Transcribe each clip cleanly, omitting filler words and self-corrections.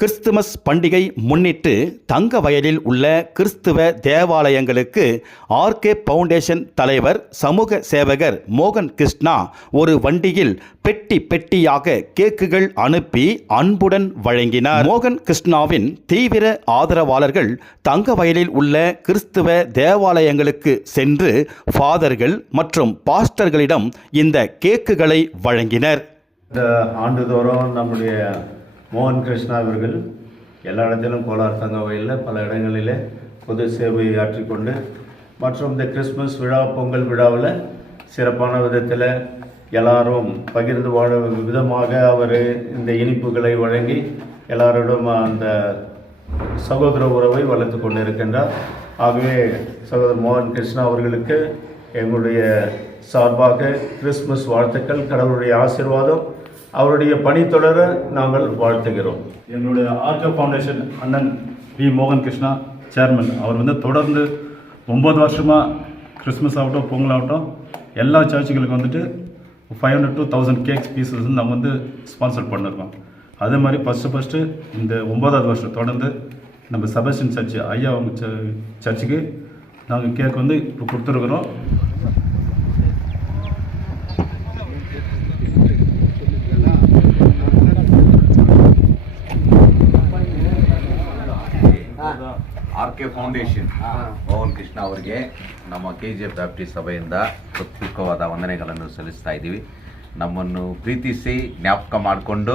Christmas பண்டிகை முன்னிட்டு தங்கவயலில் உள்ள கிறிஸ்துவ தேவாலயங்களுக்கு ஆர்கே ஃபவுண்டேஷன் தலைவர் சமூக சேவகர் மோகன் கிருஷ்ணா ஒரு வண்டியில் பெட்டி பெட்டியாக கேக்குகள் அனுப்பி அன்புடன் வழங்கினார். மோகன் கிருஷ்ணாவின் தீவிர ஆதரவாளர்கள் தங்கவயலில் உள்ள கிறிஸ்துவ தேவாலயங்களுக்கு சென்று ஃபாதர்கள் மற்றும் பாஸ்டர்களிடம் இந்த கேக்குகளை வழங்கினர். இந்த ஆண்டுதோறும் நம்முடைய மோகன் கிருஷ்ணா அவர்கள் எல்லா இடத்திலும் கோலார் தங்கவயலில் பல இடங்களில் பொது சேவை ஆற்றிக்கொண்டு மற்றும் இந்த கிறிஸ்மஸ் விழா பொங்கல் விழாவில் சிறப்பான விதத்தில் எல்லாரும் பகிர்ந்து வாழ விதமாக அவர் இந்த இனிப்புகளை வழங்கி எல்லாரோடும் அந்த சகோதர உறவை வளர்த்து கொண்டு இருக்கின்றார். ஆகவே சகோதரர் மோகன் கிருஷ்ணா அவர்களுக்கு எங்களுடைய சார்பாக கிறிஸ்மஸ் வாழ்த்துக்கள், கடவுளுடைய ஆசீர்வாதம், அவருடைய பணி தொடர நாங்கள் வாழ்த்துகிறோம். எங்களுடைய ஆர்கே ஃபவுண்டேஷன் அண்ணன் வி மோகன் கிருஷ்ணா சேர்மன் அவர் தொடர்ந்து 9 வருஷமாக கிறிஸ்மஸ் ஆகட்டும் பொங்கல் ஆகட்டும் எல்லா சர்ச்சுகளுக்கு 500 to 1000 கேக்ஸ் பீசஸ் நம்ம ஸ்பான்சர் பண்ணியிருக்கோம். அதே மாதிரி ஃபஸ்ட்டு இந்த 9வது வருஷம் தொடர்ந்து நம்ம செபஸ்டியன் சர்ச்சு ஐயா அவங்க சர்ச்சுக்கு நாங்கள் கேக் இப்போ கொடுத்துருக்குறோம். ಆರ್ಕೆ ಫೌಂಡೇಶನ್ ಮೋಹನ್ ಕೃಷ್ಣ ಅವರಿಗೆ ನಮ್ಮ KGF ಬ್ಯಾಪ್ಟಿಸ್ಟ್ ಸಭೆಯಿಂದ ಹೃತ್ಪೂರ್ವಕವಾದ ವಂದನೆಗಳನ್ನು ಸಲ್ಲಿಸ್ತಾ ಇದ್ದೀವಿ. ನಮ್ಮನ್ನು ಪ್ರೀತಿಸಿ ಜ್ಞಾಪಕ ಮಾಡಿಕೊಂಡು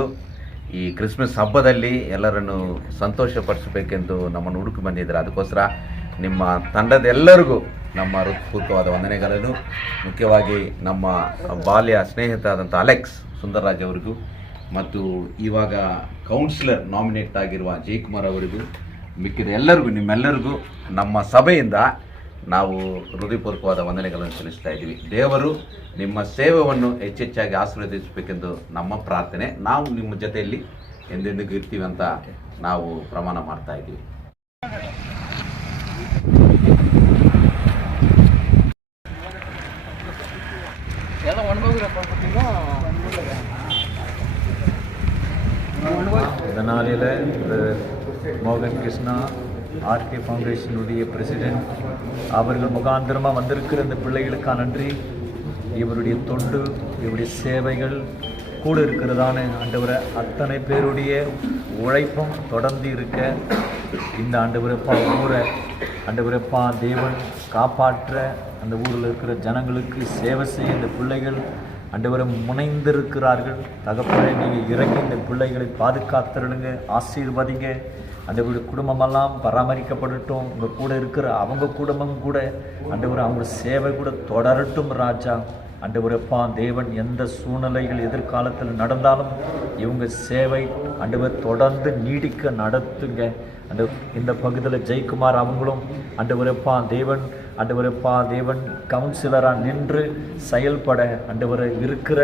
ಈ ಕ್ರಿಸ್ಮಸ್ ಹಬ್ಬದಲ್ಲಿ ಎಲ್ಲರನ್ನು ಸಂತೋಷಪಡಿಸಬೇಕೆಂದು ನಮ್ಮನ್ನು ಹುಡುಕಿ ಬಂದಿದ್ದಾರೆ. ಅದಕ್ಕೋಸ್ಕರ ನಿಮ್ಮ ತಂಡದ ಎಲ್ಲರಿಗೂ ನಮ್ಮ ಹೃತ್ಪೂರ್ವಕವಾದ ವಂದನೆಗಳನ್ನು, ಮುಖ್ಯವಾಗಿ ನಮ್ಮ ಬಾಲ್ಯ ಸ್ನೇಹಿತರಾದಂಥ ಅಲೆಕ್ಸ್ ಸುಂದರರಾಜ್ ಅವರಿಗೂ ಮತ್ತು ಇವಾಗ ಕೌನ್ಸಿಲರ್ ನಾಮಿನೇಟ್ ಆಗಿರುವ ಜಯಕುಮಾರ್ ಅವರಿಗೂ ಮಿಕ್ಕಿದ ಎಲ್ಲರಿಗೂ ನಿಮ್ಮೆಲ್ಲರಿಗೂ ನಮ್ಮ ಸಭೆಯಿಂದ ನಾವು ಹೃದಯಪೂರ್ವಕವಾದ ವಂದನೆಗಳನ್ನು ಸಲ್ಲಿಸ್ತಾ ಇದ್ದೀವಿ. ದೇವರು ನಿಮ್ಮ ಸೇವೆಯನ್ನು ಹೆಚ್ಚೆಚ್ಚಾಗಿ ಆಶೀರ್ವದಿಸಬೇಕೆಂದು ನಮ್ಮ ಪ್ರಾರ್ಥನೆ. ನಾವು ನಿಮ್ಮ ಜೊತೆಯಲ್ಲಿ ಎಂದೆಂದಿಗೂ ಇರ್ತೀವಿ ಅಂತ ನಾವು ಪ್ರಮಾಣ ಮಾಡ್ತಾ ಇದ್ದೀವಿ. இதனால மோகன் கிருஷ்ணா ஆர்கே ஃபவுண்டேஷனுடைய பிரசிடென்ட் அவர்கள் முகாந்திரமாக வந்திருக்கிற இந்த பிள்ளைகளுக்காக நன்றி. இவருடைய தொண்டு, இவருடைய சேவைகள் கூட இருக்கிறதான ஆண்டவரை அத்தனை பேருடைய உழைப்பும் தொடர்ந்து இருக்க இந்த ஆண்டவரப்பா ஊரை ஆண்டவரப்பா தேவன் காப்பாற்ற அந்த ஊரில் இருக்கிற ஜனங்களுக்கு சேவை செய்ய இந்த பிள்ளைகள் ஆண்டவரை முனைந்திருக்கிறார்கள். தகப்பனை நீங்கள் இறங்கி இந்த பிள்ளைகளை பாதுகாத்துருங்க, ஆசீர்வதிங்க. ஆண்டவருடைய குடும்பமெல்லாம் பராமரிக்கப்படட்டும். உங்கள் கூட இருக்கிற அவங்க குடும்பம் கூட ஆண்டவர் அவங்க சேவை கூட தொடரட்டும் ராஜா. ஆண்டவரப்பா தேவன் எந்த சூழ்நிலைகள் எதிர்காலத்தில் நடந்தாலும் இவங்க சேவை ஆண்டவர் தொடர்ந்து நீடிக்க நடத்துங்க. இந்த பகுதியில் ஜெயக்குமார் அவங்களும் ஆண்டவரப்பா தேவன் கவுன்சிலராக நின்று செயல்பட ஆண்டவரை இருக்கிற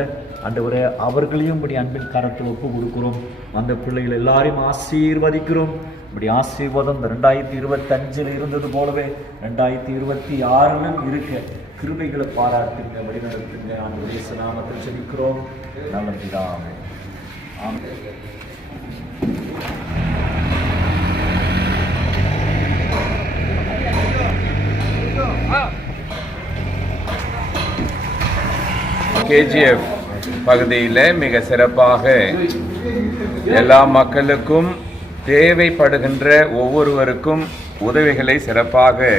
ஆண்டவரை அவர்களையும் இப்படி அன்பின் கரத்தில் ஒப்பு கொடுக்குறோம். அந்த பிள்ளைகள் எல்லாரையும் ஆசீர்வதிக்கிறோம். இப்படி ஆசீர்வாதம் இந்த 2025 இருந்தது போலவே 2026 இருக்க கிருபைகளை பாராட்டுங்க, வழிநடத்துங்க. ஆண்டவருடைய நாமத்தில் ஜெபிக்கிறோம் நல்ல பிதாவே. ஆமென். KGF பகுதியில் மிக சிறப்பாக எல்லா மக்களுக்கும் தேவைப்படுகின்ற ஒவ்வொருவருக்கும் உதவிகளை சிறப்பாக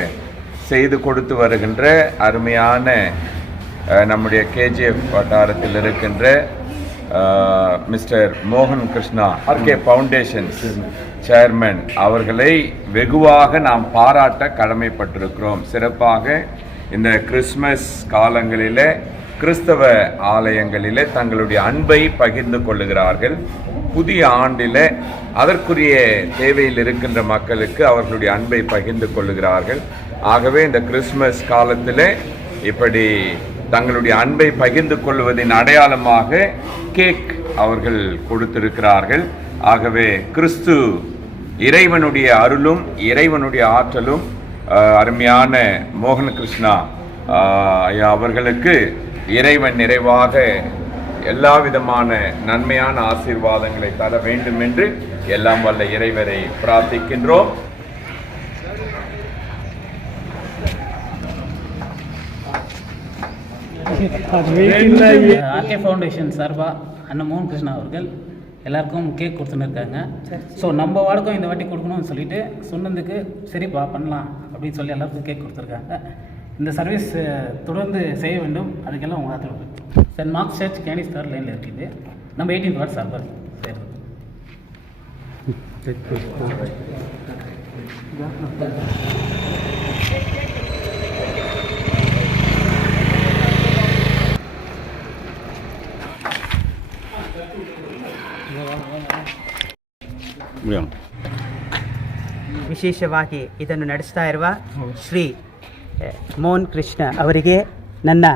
செய்து கொடுத்து வருகின்ற அருமையான நம்முடைய KGF வட்டாரத்தில் இருக்கின்ற மிஸ்டர் மோகன் கிருஷ்ணா ஆர்கே ஃபவுண்டேஷன் சேர்மன் அவர்களை வெகுவாக நாம் பாராட்ட கடமைப்பட்டிருக்கிறோம். சிறப்பாக இந்த கிறிஸ்மஸ் காலங்களில் கிறிஸ்தவ ஆலயங்களில் தங்களுடைய அன்பை பகிர்ந்து கொள்ளுகிறார்கள். புதிய ஆண்டில் அதற்குரிய தேவையில் இருக்கின்ற மக்களுக்கு அவர்களுடைய அன்பை பகிர்ந்து கொள்ளுகிறார்கள். ஆகவே இந்த கிறிஸ்மஸ் காலத்தில் இப்படி தங்களுடைய அன்பை பகிர்ந்து கொள்வதின் அடையாளமாக கேக் அவர்கள் கொடுத்திருக்கிறார்கள். ஆகவே கிறிஸ்து இறைவனுடைய அருளும் இறைவனுடைய ஆற்றலும் அருமையான மோகன் கிருஷ்ணா அவர்களுக்கு இறைவன் நிறைவாக எல்லா விதமான நன்மையான ஆசீர்வாதங்களை தர வேண்டும் என்று எல்லாம் வல்ல இறைவரை பிரார்த்திக்கின்றோம். ஆர்கே ஃபவுண்டேஷன் சார்பாக அண்ணன் மோகன் கிருஷ்ணா அவர்கள் எல்லாருக்கும் கேக் கொடுத்துன்னு இருக்காங்க. ஸோ நம்ம வார்டுக்கும் இந்த வாட்டி கொடுக்கணும்னு சொல்லிட்டு சொன்னதுக்கு சரிப்பா பண்ணலாம் அப்படின்னு சொல்லி எல்லாருக்கும் கேக் கொடுத்துருக்காங்க. இந்த சர்வீஸ் தொடர்ந்து செய்ய வேண்டும், அதுக்கெல்லாம் உங்கள் ஆதரவு. சென்ட் மார்க்ஸ் சர்ச் கேனிஸ் தேர்ட் லைனில் இருக்குது. நம்ம 18th வார்டு சார்பாக சரி. ವಿಶೇಷವಾಗಿ ಇದನ್ನು ನಡೆಸ್ತಾ ಇರುವ ಶ್ರೀ ಮೋಹನ್ ಕೃಷ್ಣ ಅವರಿಗೆ ನನ್ನ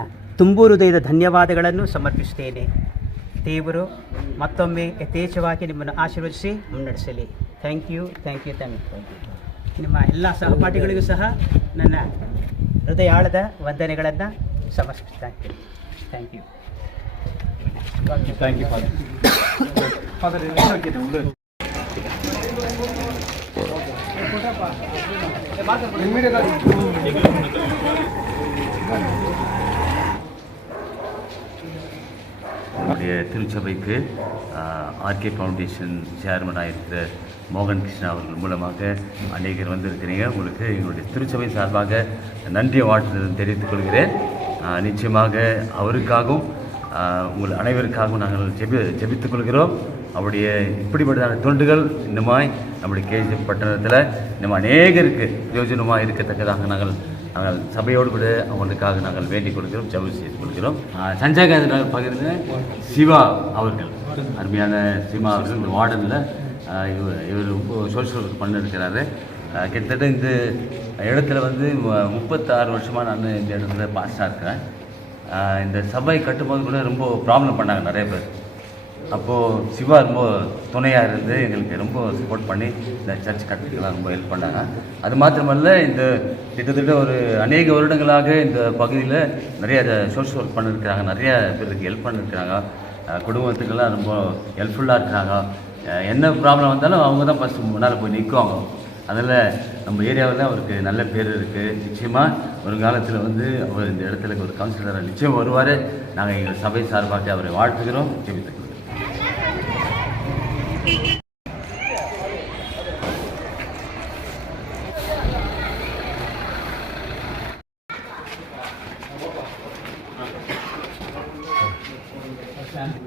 ತುಂಬು ಹೃದಯದ ಧನ್ಯವಾದಗಳನ್ನು ಸಮರ್ಪಿಸುತ್ತೇನೆ. ದೇವರು ಮತ್ತೊಮ್ಮೆ ಯಥೇಚ್ಛವಾಗಿ ನಿಮ್ಮನ್ನು ಆಶೀರ್ವದಿಸಿ ಮುನ್ನಡೆಸಲಿ. Thank you. ನಿಮ್ಮ ಎಲ್ಲ ಸಹಪಾಠಿಗಳಿಗೂ ಸಹ ನನ್ನ ಹೃದಯಾಳದ ವಂದನೆಗಳನ್ನು ಸಮರ್ಪಿಸ್ತಾ ಇದ್ದೇನೆ. Thank you. நம்முடைய திருச்சபைக்கு ஆர்கே ஃபவுண்டேஷன் சேர்மனாக இருக்கிற மோகன் கிருஷ்ணா அவர்கள் மூலமாக அநேகர் வந்திருக்கிறீங்க. உங்களுக்கு எங்களுடைய திருச்சபை சார்பாக நன்றியை வாழ்த்துதல் தெரிவித்துக் கொள்கிறேன். நிச்சயமாக அவருக்காகவும் உங்கள் அனைவருக்காகவும் நாங்கள் ஜெபித்துக் கொள்கிறோம். அவருடைய இப்படிப்பட்டதான தொண்டுகள் இன்னுமாய் நம்முடைய கேஜிஎஃப் பட்டணத்தில் இன்னும் அநேகருக்கு பிரயோஜனமாக இருக்கத்தக்கதாக நாங்கள் சபையோடு கூட அவங்களுக்காக நாங்கள் வேண்டிக் கொள்கிறோம், ஜெபம் செய்து கொள்கிறோம். சஞ்சய் நகர் பகிர்ந்து சிவா அவர்கள், அருமையான சிவா அவர்கள் இந்த வார்டனில் இவர் ரொம்ப சோஷியல் ஒர்க் பண்ணிருக்கிறாரு. கிட்டத்தட்ட இந்த இடத்துல 36 வருஷமாக நான் இந்த இடத்துல பாஸ்டாக இருக்கிறேன். இந்த சபை கட்டும்போது கூட ரொம்ப ப்ராப்ளம் பண்ணாங்க நிறைய பேர். அப்போது சிவா ரொம்ப துணையாக இருந்து எங்களுக்கு ரொம்ப சப்போர்ட் பண்ணி இந்த சர்ச் கட்டுறதுக்கெல்லாம் ரொம்ப ஹெல்ப் பண்ணாங்க. அது மாத்திரமல்ல, இந்த கிட்டத்தட்ட ஒரு அநேக வருடங்களாக இந்த பகுதியில் நிறைய சோஷியல் ஒர்க் பண்ணியிருக்கிறாங்க, நிறைய பேருக்கு ஹெல்ப் பண்ணியிருக்கிறாங்க, குடும்பத்துக்கெல்லாம் ரொம்ப ஹெல்ப்ஃபுல்லாக இருக்கிறாங்க. என்ன ப்ராப்ளம் வந்தாலும் அவங்க தான் ஃபஸ்ட்டு முன்னால் போய் நிற்குவாங்க. அதில் நம்ம ஏரியாவில் அவருக்கு நல்ல பேர் இருக்குது. நிச்சயமாக ஒரு காலத்தில் அவர் இந்த இடத்துல ஒரு கவுன்சிலராக நிச்சயம் வருவார். நாங்கள் எங்கள் சபை சார்பாக அவரை வாழ்த்துகிறோம், ஜெபித்துக்கிறோம்.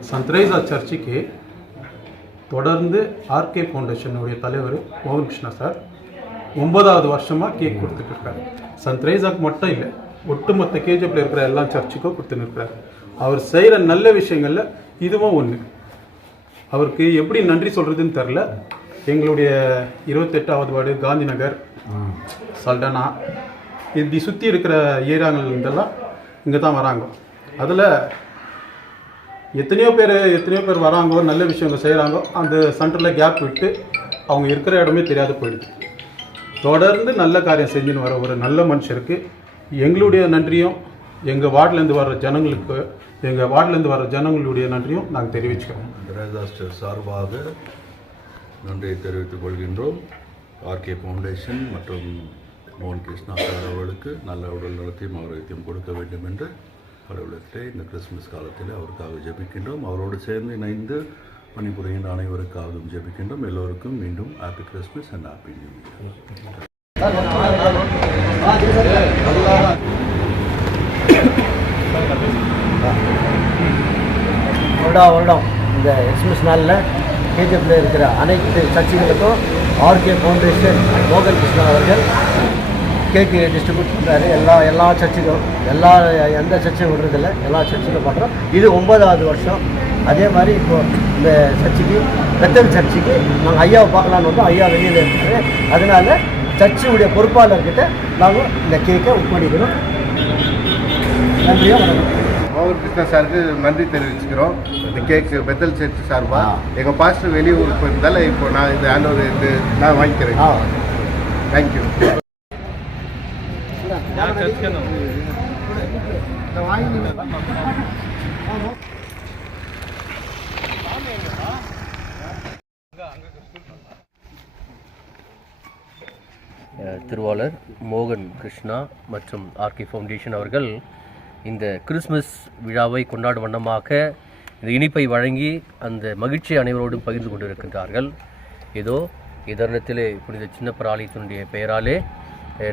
சன்ரைஸா சர்ச்சுக்கு தொடர்ந்து ஆர்கே ஃபவுண்டேஷனுடைய தலைவர் மோகன் கிருஷ்ணா சார் 9வது வருஷமாக கேக் கொடுத்துட்டு இருக்காரு. சன்ரைஸாக்கு மட்டும் இல்லை, ஒட்டுமொத்த கேஜிஎஃப்ல இருக்கிற எல்லா சர்ச்சுக்கும் கொடுத்துன்னு இருக்கிறார். அவர் செய்கிற நல்ல விஷயங்களில் இதுவும் ஒன்று. அவருக்கு எப்படி நன்றி சொல்கிறதுன்னு தெரில. எங்களுடைய 28வது வார்டு, காந்தி நகர், சல்டனா, இப்படி சுற்றி இருக்கிற ஏரியாங்கள்லாம் இங்கே தான் வராங்க. அதில் எத்தனையோ பேர் வராங்க, நல்ல விஷயங்கள் செய்கிறாங்க. அந்த சென்டரில் கேப் விட்டு அவங்க இருக்கிற இடமே தெரியாது போயிடுது. தொடர்ந்து நல்ல காரியம் செஞ்சுன்னு வர ஒரு நல்ல மனுஷருக்கு எங்களுடைய நன்றியும், எங்கள் வார்டிலேருந்து வர்ற ஜனங்களுடைய நன்றியும் நாங்கள் தெரிவிச்சுக்கிறோம். திரேதாஸ்டர் சார்பாக நன்றியை தெரிவித்துக் கொள்கின்றோம். ஆர்கே ஃபவுண்டேஷன் மற்றும் மோகன் கிருஷ்ணா சார் அவர்களுக்கு நல்ல உடல் நலத்தையும் ஆரோக்கியத்தையும் கொடுக்க வேண்டும் என்று கடவுளத்தை இந்த கிறிஸ்துமஸ் காலத்தில் அவருக்காக ஜெபிக்கின்றோம். அவரோடு சேர்ந்து இணைந்து பணிபுரிகின்ற அனைவருக்காகவும் ஜெபிக்கின்றோம். எல்லோருக்கும் மீண்டும் happy Christmas and happy new year. வருடம் இந்த கிறிஸ்மஸ் நாளில் கேஜிஎஃப்ல இருக்கிற அனைத்து சர்ச்சுகளுக்கும் ஆர்கே ஃபவுண்டேஷன் மோகன் கிருஷ்ணா அவர்கள் கேக்கு டிஸ்ட்ரிபியூட் பண்ணுறாரு. எல்லா சர்ச்சுக்கும் எந்த சர்ச்சையும் விடுறதில்ல, எல்லா சர்ச்சுக்கும் பண்ணுறோம். இது 9வது வருஷம். அதே மாதிரி இப்போது இந்த சர்ச்சுக்கு பெத்தல் சர்ச்சுக்கு நாங்கள் ஐயாவை பார்க்கலான்னு வந்தோம். ஐயா வெளியில் இருக்கிறாரு. அதனால் சர்ச்சுடைய பொறுப்பாளர்கிட்ட நாங்கள் இந்த கேக்கை பண்ணிக்கிறோம். நன்றியாக வணக்கம். மோகன் கிருஷ்ணா சாருக்கு நன்றி தெரிவிச்சுக்கிறோம். இந்த கேக்கு பெத்தல் சர்ச் சார்பாக எங்கள் பாஸ்டர் வெளியூருக்கு போயிருந்தால இப்போ நான் இந்த ஆண்டவர் நான் வாங்கிக்கிறேன். தேங்க்யூ. வாங்கி திருவாளர் மோகன் கிருஷ்ணா மற்றும் ஆர்கே ஃபவுண்டேஷன் அவர்கள் இந்த கிறிஸ்மஸ் விழாவை கொண்டாடும் வண்ணமாக இந்த இனிப்பை வழங்கி அந்த மகிழ்ச்சியை அனைவரோடும் பகிர்ந்து கொண்டிருக்கின்றார்கள். ஏதோ இதருணத்திலே புனித சின்னப்பர் ஆலயத்தினுடைய பெயராலே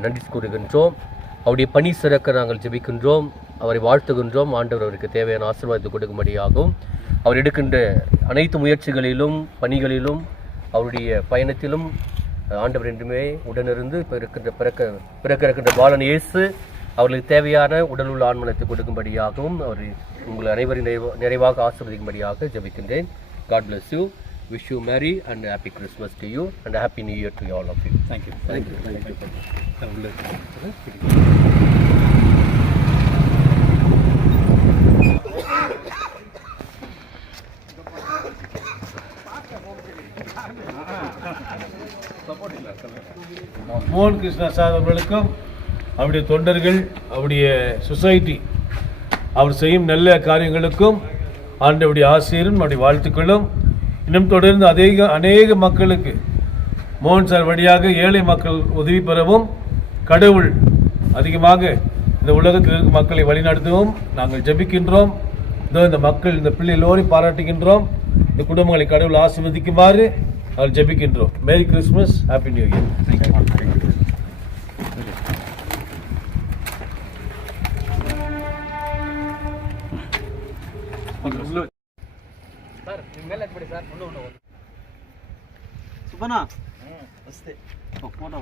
நன்றி கூறுகின்றோம். அவருடைய பணி சிறக்க நாங்கள் ஜெபிக்கின்றோம், அவரை வாழ்த்துகின்றோம். ஆண்டவர் அவருக்கு தேவையான ஆசீர்வாதத்தை கொடுக்கும்படியாகவும் அவர் எடுக்கின்ற அனைத்து முயற்சிகளிலும் பணிகளிலும் அவருடைய பயணத்திலும் ஆண்டவர் என்றுமே உடனிருந்து பிறக்க இருக்கின்ற பாலன் இயேசு அவர்களுக்கு தேவையான உடல் உள்ள ஆன்மனத்தை கொடுக்கும்படியாகவும் அவர் உங்கள் அனைவரின் நிறைவாக ஆசீர்வதிக்கும்படியாக ஜெபிக்கின்றேன். God bless you. Wish you merry and happy Christmas to you and a happy New Year to all of you. Thank you. Thank you. Thank you. மோகன் கிருஷ்ணா சார் அவர்களுக்கும் அவருடைய தொண்டர்கள், அவருடைய சொசைட்டி, அவர் செய்யும் நல்ல காரியங்களுக்கும் ஆண்டவருடைய ஆசீரும் அவருடைய வாழ்த்துக்களும் இன்னும் தொடர்ந்து அநேக மக்களுக்கு மோகன் சார் வழியாக ஏழை மக்கள் உதவி பெறவும் கடவுள் அதிகமாக இந்த உலகத்தில் இருக்கும் மக்களை வழிநடத்தவும் நாங்கள் ஜெபிக்கின்றோம். இந்த மக்கள், இந்த பிள்ளை எல்லோரையும் பாராட்டுகின்றோம். இந்த குடும்பங்களை கடவுள் ஆசீர்வதிக்குமாறு அவர் ஜெபிக்கின்றோம். Merry Christmas, happy new year. Subbanna ಅಷ್ಟೇ ಫೋಟೋ